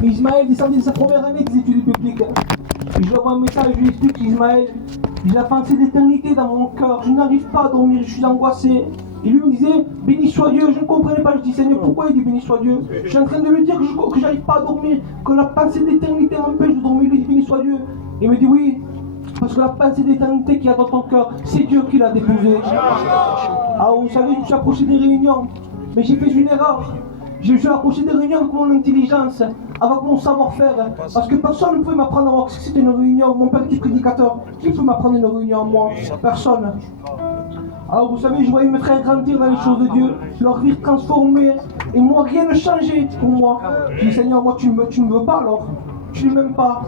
Mais Ismaël descendait de sa première année des études bibliques. Et je lui envoie un message, je lui explique Ismaël, j'ai la pensée d'éternité dans mon cœur, je n'arrive pas à dormir, je suis angoissé. Et lui me disait, béni soit Dieu, je ne comprenais pas, je dis Seigneur, pourquoi il dit béni soit Dieu? Je suis en train de lui dire que j'arrive pas à dormir, que la pensée d'éternité m'empêche de dormir, il dit béni soit Dieu. Il me dit oui, parce que la pensée d'éternité qu'il y a dans ton cœur, c'est Dieu qui l'a déposée. Ah, vous savez, je me suis approché des réunions, mais j'ai fait une erreur. Je me suis approché des réunions avec mon intelligence, avec mon savoir-faire, parce que personne ne pouvait m'apprendre à moi que c'était une réunion. Mon père était prédicateur, qui peut m'apprendre une réunion à moi? Personne. Alors vous savez, je voyais mes frères grandir dans les choses de Dieu, leur vie transformée, et moi rien ne changeait pour moi. Je dis Seigneur, moi tu ne me veux pas alors, tu ne m'aimes pas.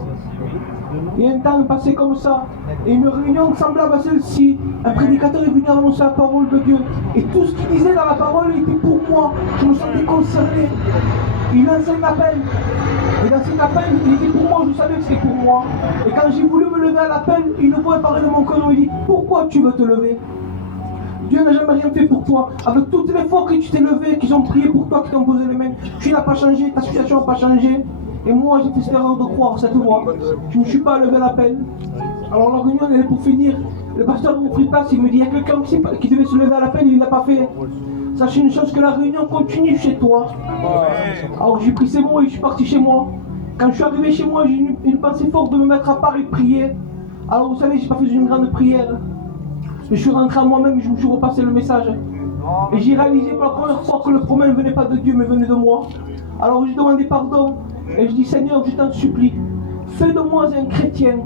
Et un temps est passé comme ça, et une réunion semblable à celle-ci, un prédicateur est venu annoncer la parole de Dieu, et tout ce qu'il disait dans la parole était pour moi, je me sentais concerné. Il lançait un appel, et dans cet appel, il était pour moi, je savais que c'était pour moi. Et quand j'ai voulu me lever à l'appel, une voix est parue de mon cœur et me dit, pourquoi tu veux te lever? Dieu n'a jamais rien fait pour toi. Avec toutes les fois que tu t'es levé, qu'ils ont prié pour toi, qu'ils t'ont posé les mains, tu n'as pas changé, ta situation n'a pas changé. Et moi, j'ai fait cette erreur de croire cette voix. Je ne me suis pas levé à l'appel. Alors la réunion, elle est pour finir. Le pasteur m'a pris place, il me dit, il y a quelqu'un qui devait se lever à l'appel, il ne l'a pas fait. Sachez une chose, que la réunion continue chez toi. Alors j'ai pris ces mots et je suis parti chez moi. Quand je suis arrivé chez moi, j'ai eu une pensée forte de me mettre à part et prier. Alors vous savez, je n'ai pas fait une grande prière. Je suis rentré à moi-même et je me suis repassé le message. Et j'ai réalisé pour la première fois que le problème ne venait pas de Dieu, mais venait de moi. Alors j'ai demandé pardon. Et je dis, Seigneur, je t'en supplie, fais de moi un chrétien.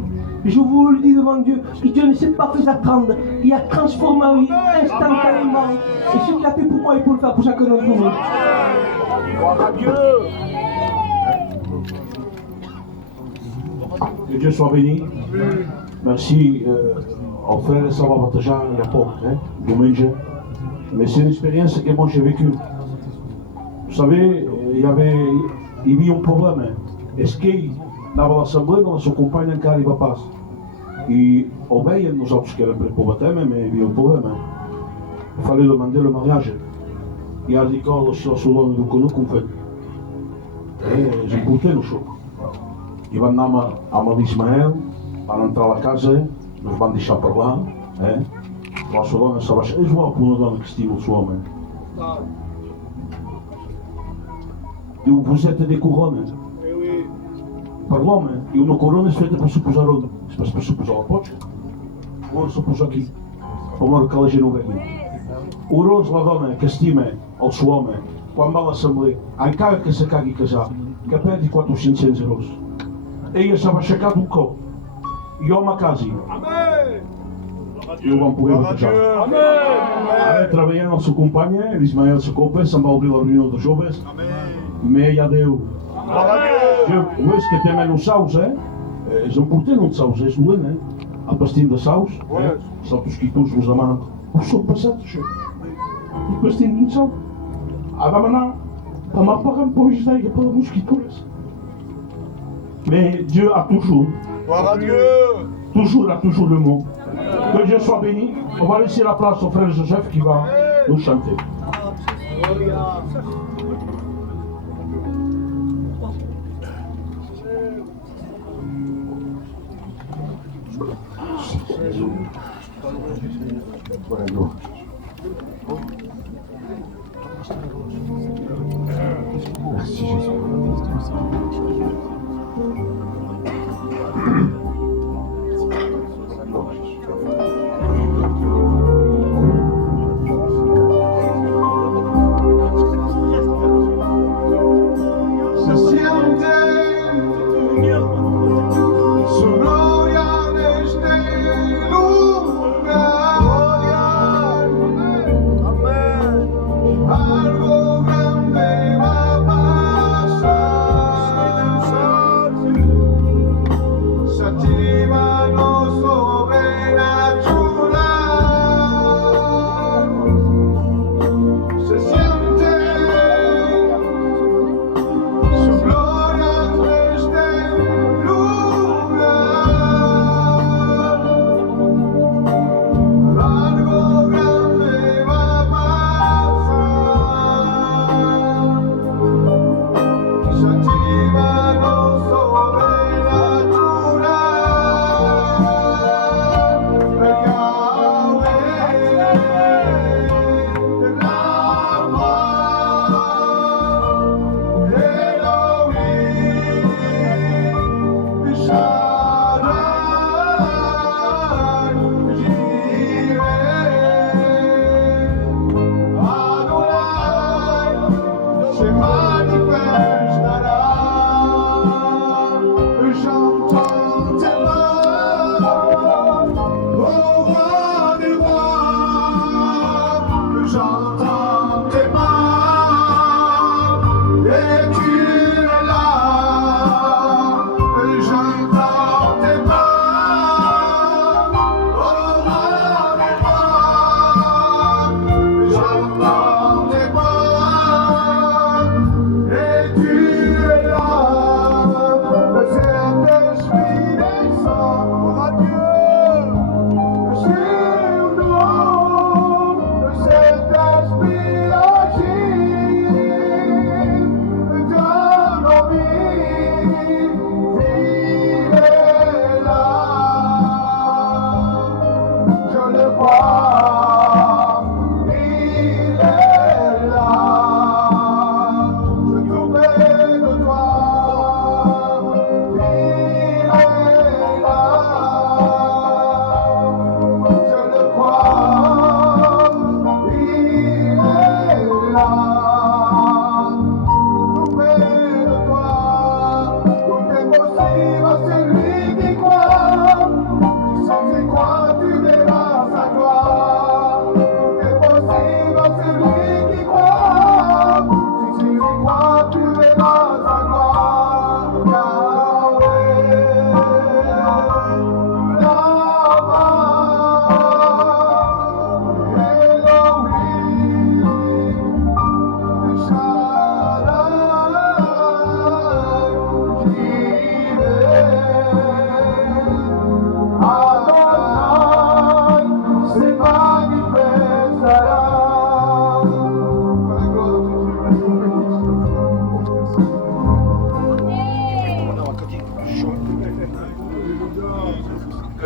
Je vous le dis devant Dieu, que Dieu ne s'est pas fait attendre. Il a transformé ma vie instantanément. Et ce qu'il a fait pour moi, il peut le faire pour chacun d'entre nous. Gloire à Dieu. Que Dieu soit béni. Merci. Au frère, ça va partager la porte, dimanche. Mais c'est une expérience que moi j'ai vécue. Vous savez, il y avait un problème. Est-ce qu'il dans l'assemblée, dans son compagnon encara n'arriva pas? Et on veia nosaltres que érem prepovatem, mais il y avait un problème. Il fallait demander le mariage. I ara dic, oh, la sua dona diu que no, com fet? És important això. I van anar amb l'Ismael, van entrar a la casa, nos van deixar parlar, la sua dona se va baixar. És igual que una dona que estima el seu home. Diu, vous êtes des couronnes. Per l'home, i una corona és feta per suposar on? És per suposar la potxa. On se posa aquí, per veure que la gent ho vegi. Orós la dona que estima el seu home, quan va a l'assemblea, encara que s'acabui casar, que perdi 400 o 500 euros. Ella se va aixecar d'un cop, i home a casa. I ho van poder batejar. Ara treballant el seu company, l'Ismael Sacopa, se'n va obrir la reunió de joves, mais ja Déu. Ho és que tenen uns saus, és important els saus, és dolent, el pastim de saus, els mosquitons vos demanen, us són passat això? El pastim d'un sau a demanar que m'apaguen polls d'aigua per les mosquitures. Mais Dieu a toujours, a toujours le mot. Que Dieu soit béni. On va laisser la place au frère Joseph qui va nous chanter. Merci Jésus.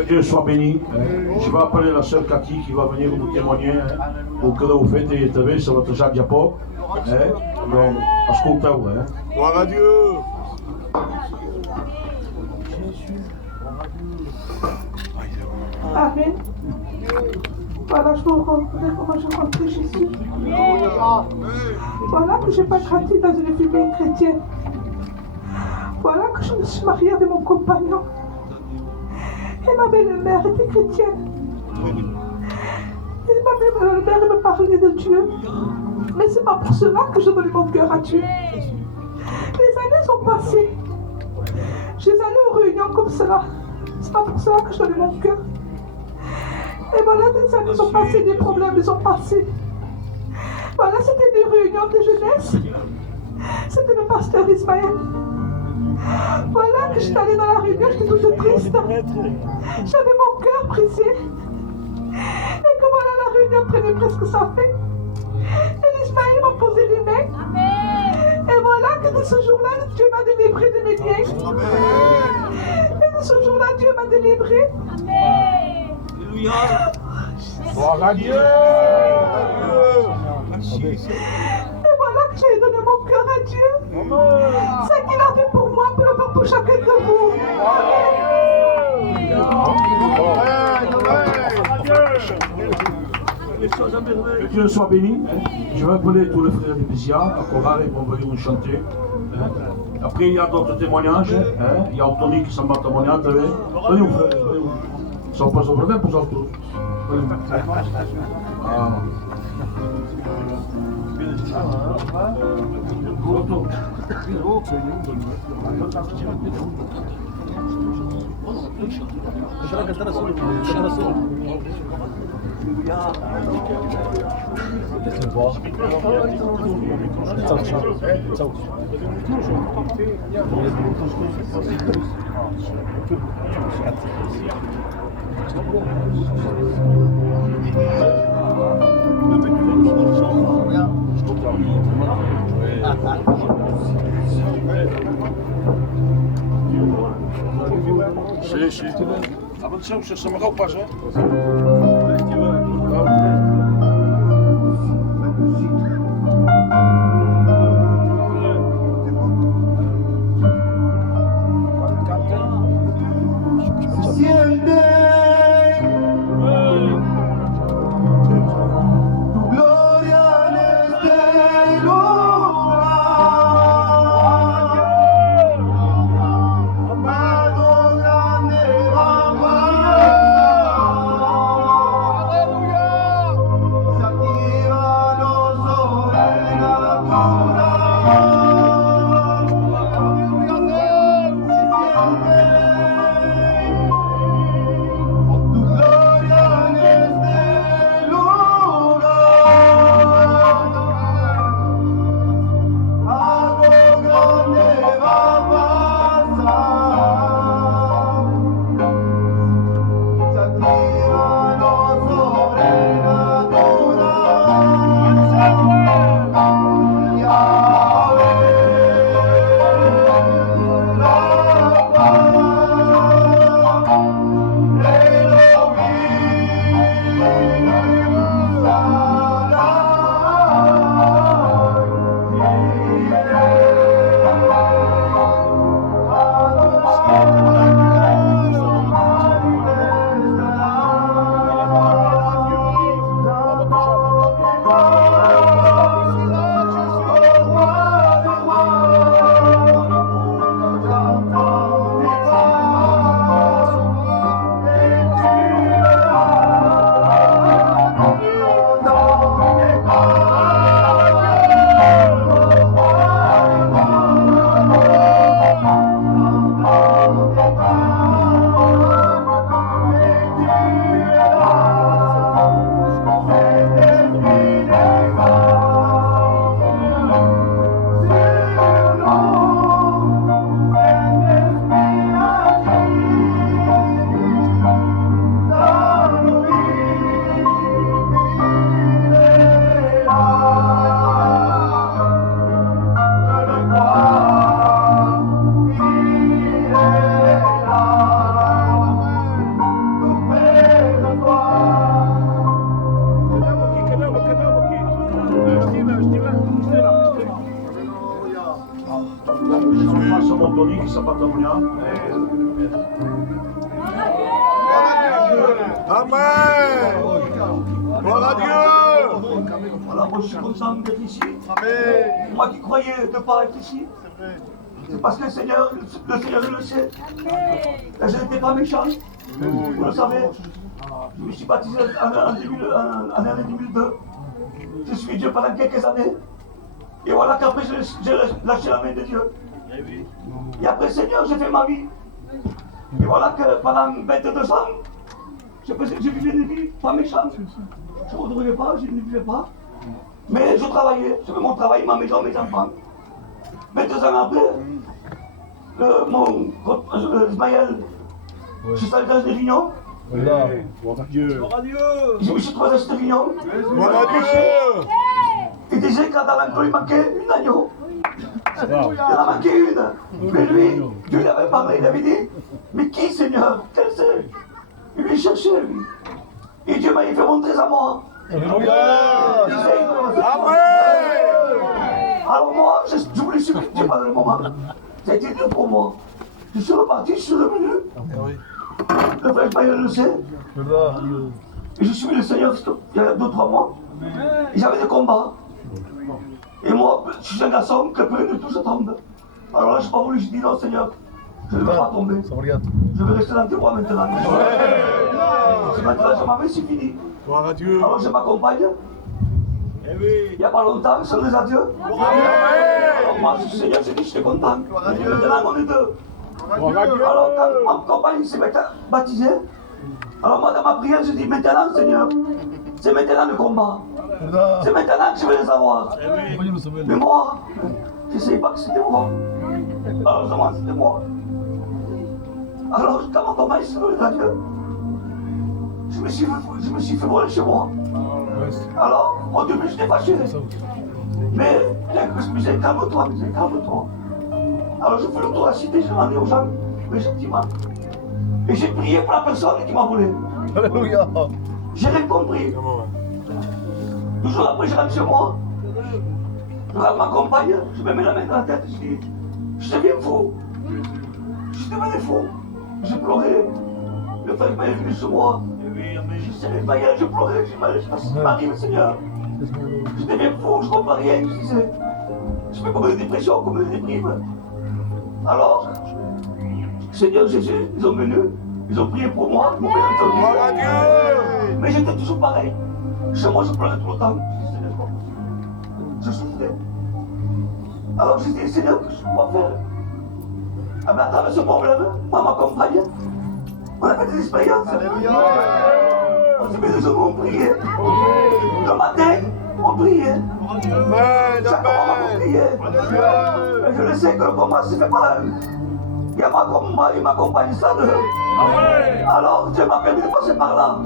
Dieu soit béni. Je vais appeler la sœur Cathy qui va venir nous témoigner au que vous faites et TV sur votre Jacques Diapo. Alors, ascoltez-vous. Gloire à Dieu. Amen. Voilà, je vous rendrai comment je rentre Jésus. Voilà que je n'ai pas grandi dans une famille chrétienne. Voilà que je me suis mariée avec mon compagnon. Et ma belle-mère était chrétienne. Et ma belle-mère me parlait de Dieu. Mais c'est pas pour cela que je donne mon cœur à Dieu. Les années sont passées. Je suis allée aux réunions comme cela. C'est pas pour cela que je donne mon cœur. Et voilà, des années sont passées, des problèmes sont passés. Voilà, c'était des réunions de jeunesse. C'était le pasteur Ismaël. Voilà que je suis allée dans la réunion, j'étais toute triste. J'avais mon cœur brisé. Et que voilà, la réunion prenait presque sa fin. Et Ismaël m'a posé les mains. Et voilà que de ce jour-là, Dieu m'a délivré de mes liens. Et de ce jour-là, Dieu m'a délivré. Gloire à Dieu. Et voilà que j'ai donné mon cœur à Dieu. Ce qu'il a fait pour moi peut le faire pour chacun de vous. Que Dieu soit béni. Je vais appeler tous les frères de Bézia, à chorale, ils vont venir nous chanter. Après, il y a d'autres témoignages. Il y a Anthony qui s'en va témoigner. Venez, frère, venez. Ils sont pas sur problème pour ça tous. Avançamos, se amarrar o pajo. Amado grande, amado. Lui qui s'appelle Amen. Gloire à Dieu. Voilà, moi je suis content d'être ici. Amen. Moi qui croyais de ne pas être ici, c'est parce que le Seigneur il le sait. Et je n'étais pas méchant, vous le savez. Je me suis baptisé en année 2002. Je suis Dieu pendant quelques années. Et voilà qu'après j'ai lâché la main de Dieu. Et après Seigneur, j'ai fait ma vie. Et voilà que pendant 22 ans, j'ai vivais une vie pas méchante. Je ne redoublais pas, je ne vivais pas. Mais je travaillais, j'avais mon travail, ma maison, mes enfants. 22 ans après, mon Ismaël, je suis allé dans une réunion. Gloire à Dieu. Je me suis trouvé dans cette réunion. Gloire à Dieu. Il disait qu'à l'enclos, il manquait une agneau. Il en a manqué une. Mais lui, Dieu lui avait parlé, il avait dit, mais qui Seigneur? Quel c'est? Il lui cherchait, lui. Et Dieu m'a fait montrer à moi. Alléluia. Il disait, Amen. alors moi, je voulais supplier Dieu pendant le moment. Ça a été dur pour moi. Je suis reparti, je suis revenu. Le frère Ismaël le sait. Et je suis venu le Seigneur il y a 2-3 mois. Et j'avais des combats. Et moi, je suis un garçon que peu de tout se tombe. Alors là, je n'ai pas voulu, je dis non Seigneur, je ne veux pas tomber. Je veux rester dans tes bras maintenant. C'est maintenant, je m'avais, c'est fini. Gloire à Dieu. Alors je m'accompagne. Il n'y a pas longtemps, sur les adieux. Alors moi, Seigneur, j'ai dit, je suis content. Maintenant, on est deux. Alors quand ma compagne s'est baptisée, alors moi, dans ma prière, je dis, maintenant, Seigneur, c'est maintenant le combat. C'est maintenant que je vais les avoir. Mais moi, je ne savais pas que c'était moi. Alors je demande, c'était moi. Alors quand ma compagne s'est levée à Dieu, je me suis fait voler chez moi. Alors, au début, j'étais fâché. Mais dès que je me disais, calme-toi, calme-toi. Alors je fais le tour de la cité, je demandais aux gens, mais gentiment. Et j'ai prié pour la personne qui m'a volé. Alléluia. J'ai rien compris. Toujours après, je rentre chez moi. Je regarde ma compagne, je me mets la main dans la tête, je dis, je deviens fou. Je devenais fou. Je pleurais. Le frère m'a venu sur moi. Je serrais pas, je pleurais, je m'arrive, Seigneur. Je deviens fou, je ne comprends rien, je disais. Je fais comme une dépression, comme une déprime. Alors, Seigneur Jésus, ils ont venu, ils ont prié pour moi, ils m'ont bien entendu. Gloire à Dieu. Mais j'étais toujours pareil. Chez moi, je pleurais tout le temps. Je souffrais. Alors j'ai dit, Seigneur, qu'est-ce que je dois faire? Ah ben, à travers ce problème, moi, ma compagne, on a fait des expériences. On s'est mis des hommes, on priait. Le matin, on priait. Amen. Chaque moment, on priait. Mais je le sais que le combat se fait pas. Il y a ma compagne et ma compagne, ça de. Alors Dieu m'a permis de passer par là.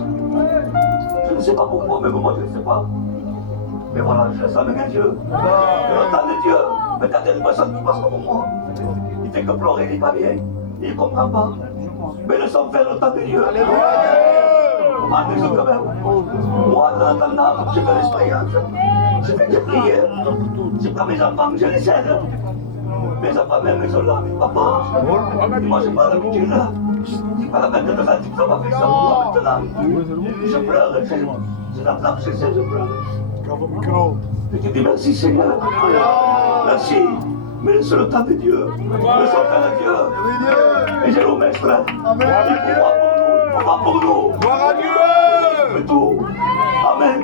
Je ne sais pas pourquoi, mais moi je ne sais pas. Mais voilà, je laisse la main à Dieu. Et le temps de Dieu, peut-être il y a une personne qui passe comme moi. Il fait que pleurer, il n'est pas bien. Il ne comprend pas. Mais laissons faire le temps de Dieu. Comment Dieu quand même. Moi, en attendant, j'ai fait l'expérience. J'ai fait des prières. J'ai pris mes enfants, je les aide. Mes enfants même, ils sont là, mais papa. Moi, je n'ai pas l'habitude. C'est pas la peine de me dire que ça m'a fait ça pour moi maintenant. Je pleure, je l'attrape, je sais, je pleure. Et je dis merci Seigneur. Merci. Mais laisse le temps de Dieu. Laisse faire de Dieu. Et j'ai le maître. Il pourra pour nous. Gloire à Dieu. Mais tout. Amen.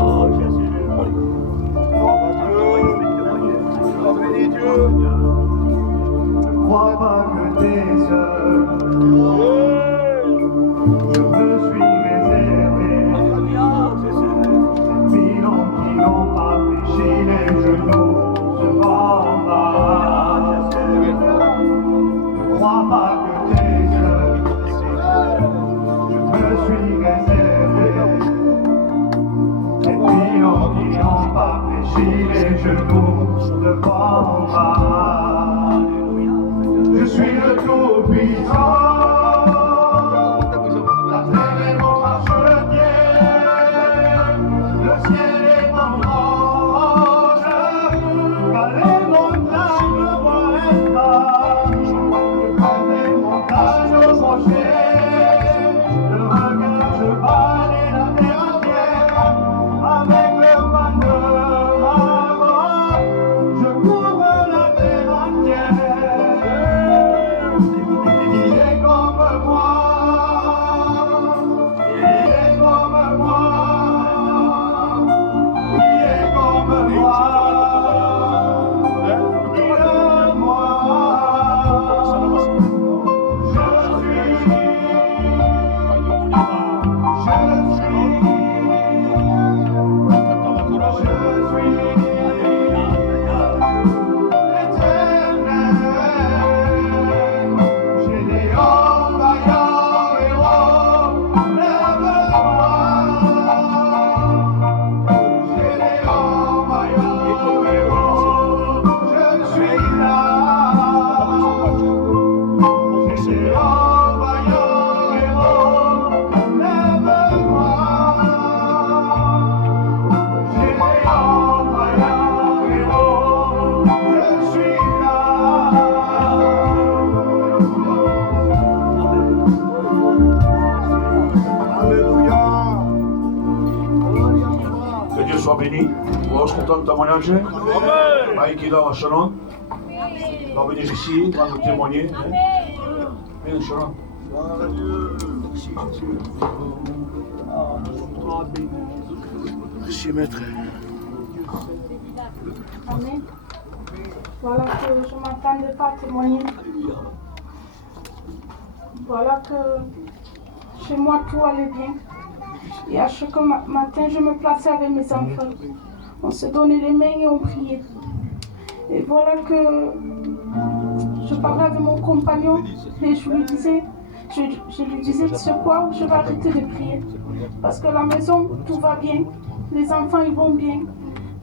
Oh Jésus. Bénis Dieu. Crois pas que t'es seul, je me suis réservé. Milans qui n'ont pas fléchi les genoux se bas. Ne crois pas que t'es seul, je me suis réservé. Les milans qui n'ont pas fléchi les genoux se bas. Je suis le tout-puissant, béni. On se content de témoignage. Aïe qui est là à Chalon. Va venir ici, va nous témoigner. Viens, Chalon. Merci, maître. Amen. Voilà que je ne m'attendais pas à témoigner. Voilà que chez moi tout allait bien. Et à chaque matin, je me plaçais avec mes enfants. On se donnait les mains et on priait. Et voilà que je parlais avec mon compagnon et je lui disais, tu sais quoi, je vais arrêter de prier. Parce que la maison, tout va bien. Les enfants, ils vont bien.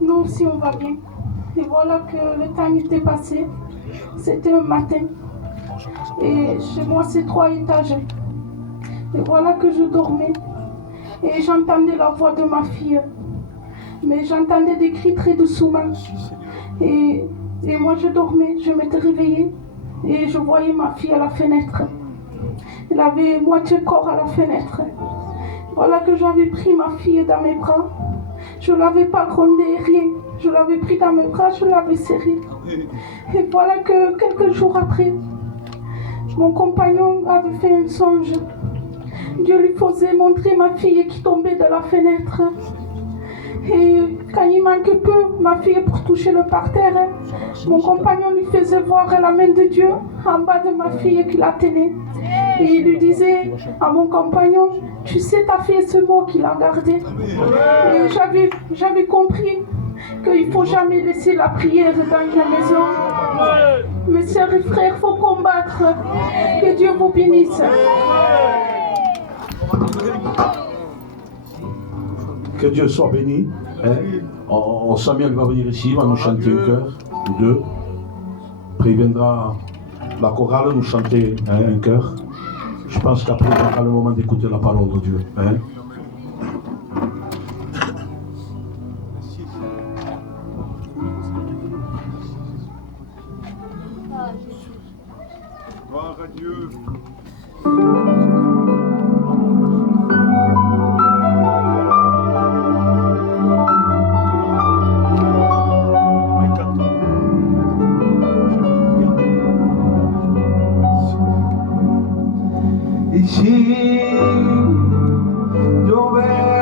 Nous aussi, on va bien. Et voilà que le temps était passé. C'était un matin. Et chez moi, c'est 3 étages. Et voilà que je dormais. Et j'entendais la voix de ma fille. Mais j'entendais des cris très doucement. Et moi, je dormais. Je m'étais réveillée. Et je voyais ma fille à la fenêtre. Elle avait moitié corps à la fenêtre. Voilà que j'avais pris ma fille dans mes bras. Je ne l'avais pas grondée, rien. Je l'avais pris dans mes bras, je l'avais serrée. Et voilà que quelques jours après, mon compagnon avait fait un songe. Dieu lui faisait montrer ma fille qui tombait de la fenêtre. Et quand il manquait peu, ma fille pour toucher le parterre, mon compagnon lui faisait voir la main de Dieu en bas de ma fille qui la tenait. Et il lui disait à mon compagnon, tu sais, ta fille, ce mot qu'il a gardé. Et j'avais compris qu'il ne faut jamais laisser la prière dans la maison. Mes sœurs et frères, il faut combattre. Que Dieu vous bénisse. Que Dieu soit béni. Hein? Samuel va venir ici, il va nous chanter un chœur, ou deux. Après il viendra la chorale nous chanter un chœur. Je pense qu'après on aura le moment d'écouter la parole de Dieu. Hein? Gloire à Dieu. Ici, yo veo